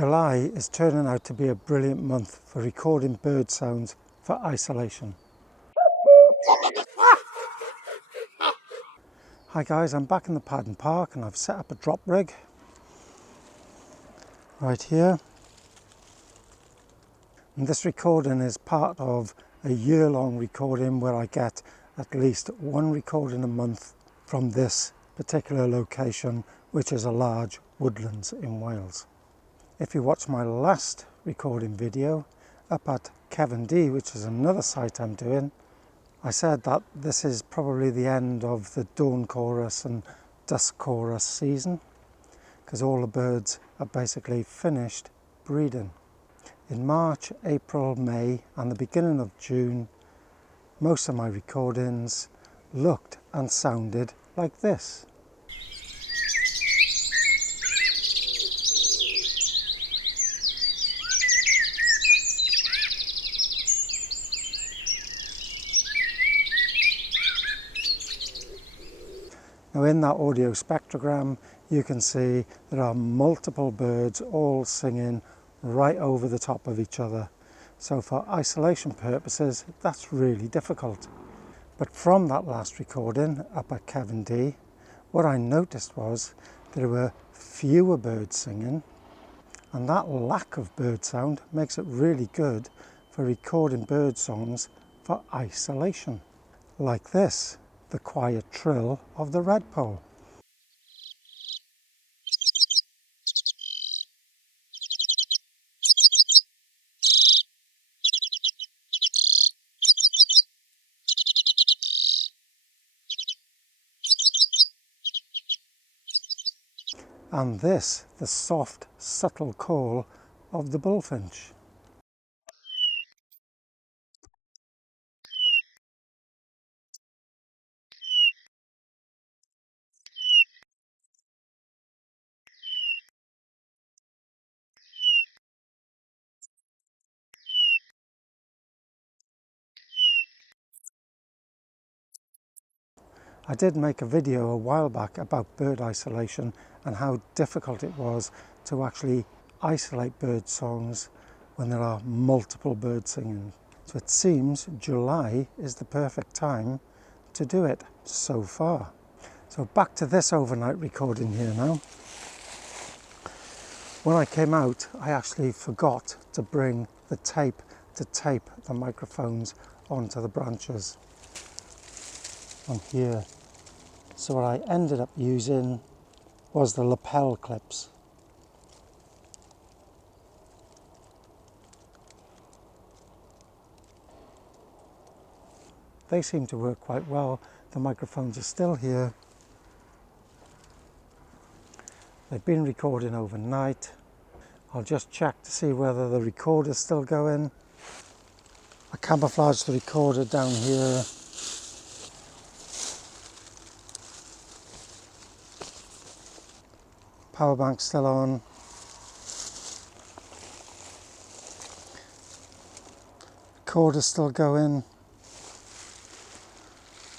July is turning out to be a brilliant month for recording bird sounds for isolation. Hi guys, I'm back in the Padarn Park and I've set up a drop rig right here. And this recording is part of a year-long recording where I get at least one recording a month from this particular location, which is a large woodlands in Wales. If you watch my last recording video up at Cefn D, which is another site I'm doing, I said that this is probably the end of the dawn chorus and dusk chorus season because all the birds are basically finished breeding. In March, April, May and the beginning of June, most of my recordings looked and sounded like this. Now in that audio spectrogram you can see there are multiple birds all singing right over the top of each other. So for isolation purposes that's really difficult. But from that last recording up at Cefn D, what I noticed was there were fewer birds singing, and that lack of bird sound makes it really good for recording bird songs for isolation. Like this, the quiet trill of the redpoll. And this, the soft, subtle call of the bullfinch. I did make a video a while back about bird isolation and how difficult it was to actually isolate bird songs when there are multiple birds singing. So it seems July is the perfect time to do it so far. So back to this overnight recording here now. When I came out, I actually forgot to bring the tape to tape the microphones onto the branches on here. So what I ended up using was the lapel clips. They seem to work quite well. The microphones are still here. They've been recording overnight. I'll just check to see whether the recorder's still going. I camouflaged the recorder down here. Power bank still on. Recorder's still going.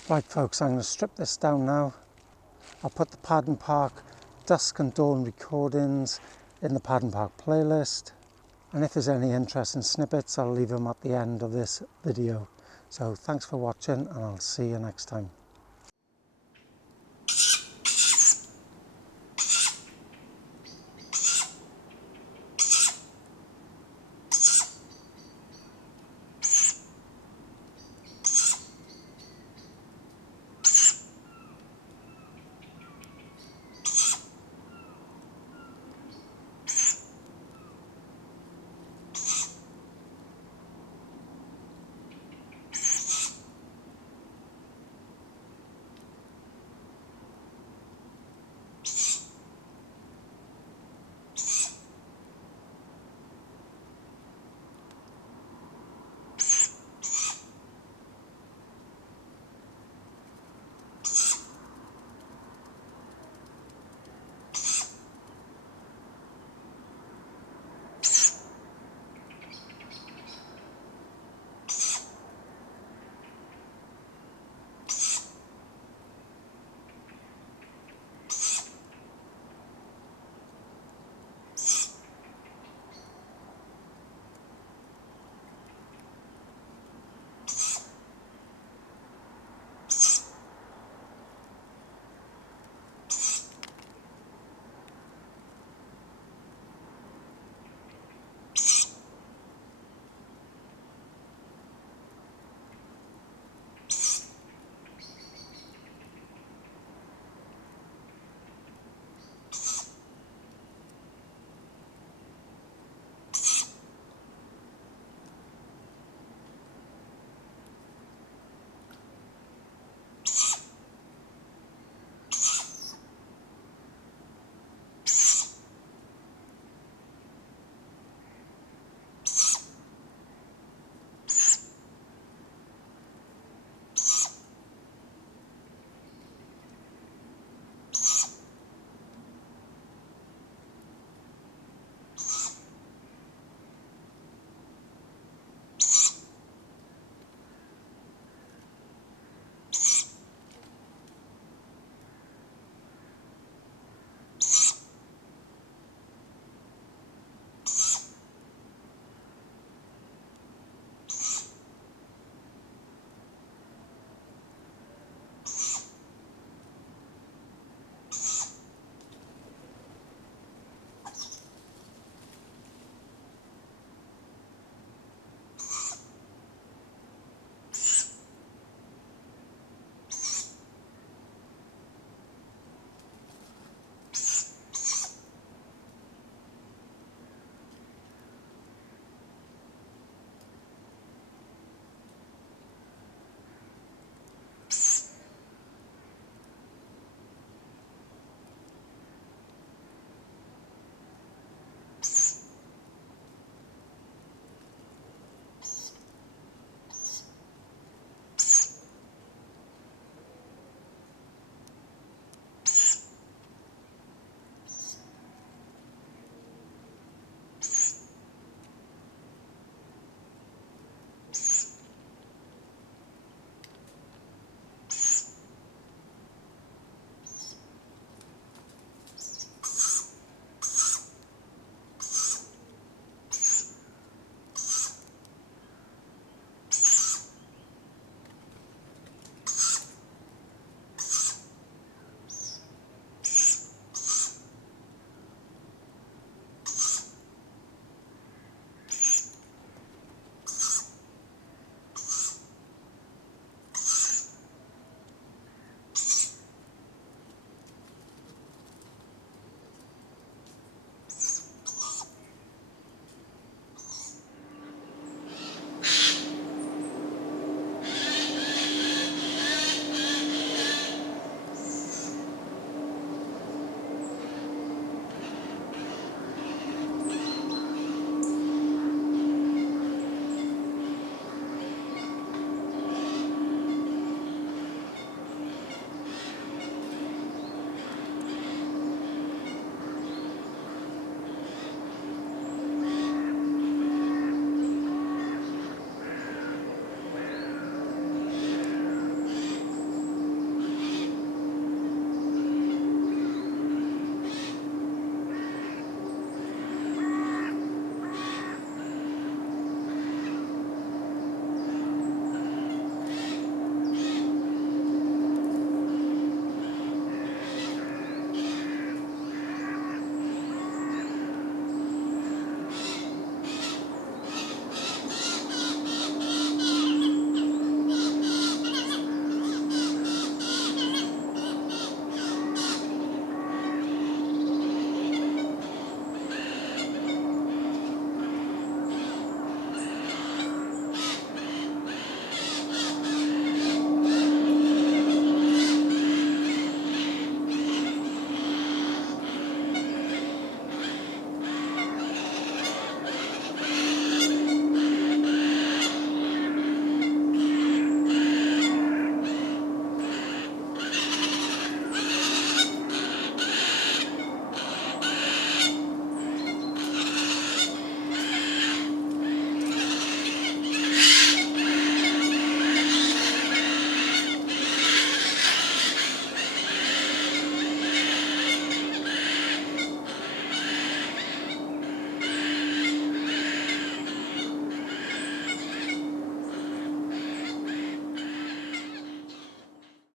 Right folks, I'm going to strip this down now. I'll put the Padarn Park dusk and dawn recordings in the Padarn Park playlist. And if there's any interesting snippets, I'll leave them at the end of this video. So thanks for watching and I'll see you next time.